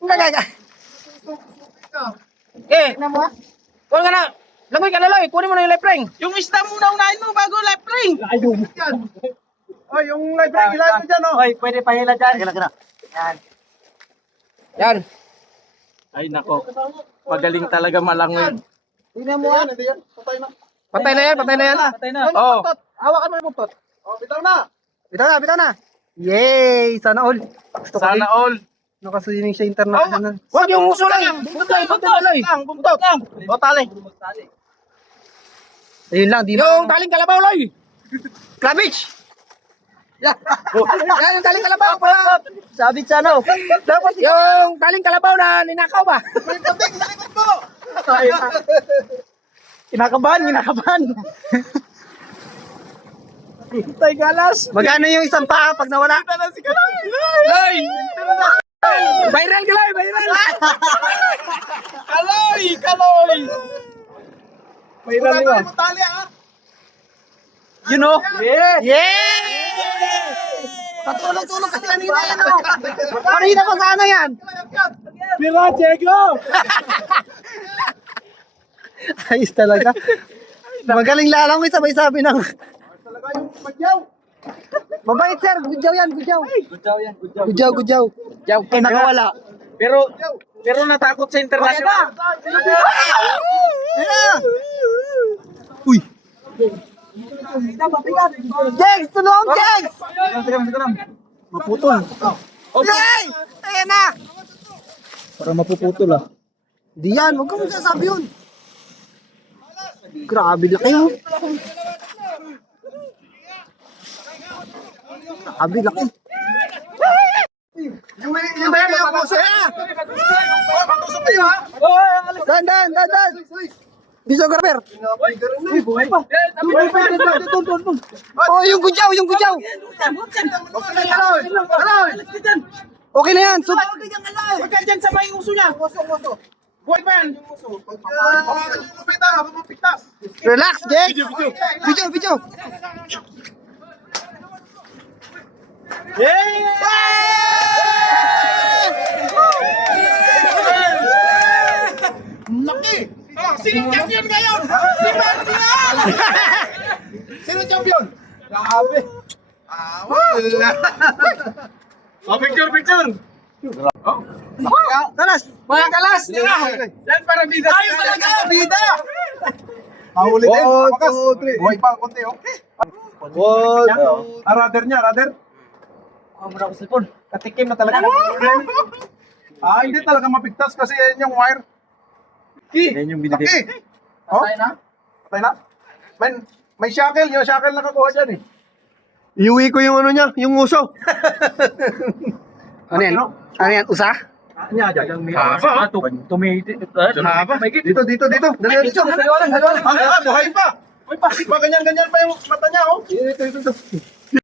Enggak. Eh, kuha ka na. Langoy ka na lang, kunin mo na yung life ring. Yung isda muna unahin mo bago left ring. Oy, yung live ring, ilalim mo dyan, oh. Oy, pwede pahila dyan. Yan. Yan. Ay nako. Magaling talaga malangoy. Tingnan mo, hindi yan. Patay na. Patay na yan. Patay na. Oh. Hawakan mo yung buntot. Oh, bitaw na. Bitaw na. Yay! Sana all. Gusto ko Sana all. nakaswimming sa international. Huwag yung uso lang. Buntot lang. O tali. Ayun lang, di yung taling kalabaw, Loy. Klabich. Yan yung taling kalabaw. Sabit sa ano? Dapat yung taling kalabaw na ninakaw ba? Kinakabahan. Tay galas. Magkano yung isang paa pag nawala? Loy! Viral ka, Loy! Viral! Kaloy. Viral mo tali, ha? You know? Yeah! Patulong-tulong kasi kanina yan, oh. Kanina pa sana yan. Pira, Diego! Ayos talaga. Magaling lalang ko sabay sabi ng... Talaga yung magyaw. Mabait, sir. Gudyaw yan, gudyaw. Gudyaw. Eh, nakawala. Pero natakot sa international. Uy! Jegs! Tulong, Jegs! Maputol. Yay! Ayan na! Para mapuputol ah. Di yan, huwag kang masasabi yun. Grabe laki mo. Grabe laki. Yung bayan, mapatusok. Oh, matusok kayo, ha? Dan. Videographer. Uy, buhay pa. Oh, yung gudyaw. Okay na yan. Pagka dyan sa may uso niya. Buhay pa yan. Hawakan yung lupita, habang mapigtas. Relax, Jegs. Video. Laki! Oh, sino champion ngayon? Si Ferdinand! Sino champion? Grabe. Wala. Oh, picture. Kalas. Mga kalas. Yan para bida. Ayos talaga. Bida! Mahuli din. 1, 2, 3. Buhay pa, konti, oh. Radar niya. Muna ako cellphone. Katikim na talaga. Hindi talaga mapigtas kasi yan yung wire. Yan yung binigay. Laki! Oh? Patay na? May shackle. Yung shackle nakakuha dyan, eh. Iuwi ko yung ano niya, yung uso. Ano yan? Usa? Dito. Dali. Buhay pa! Buhay pa! Ganyan pa yung mata niya, oh. Dito.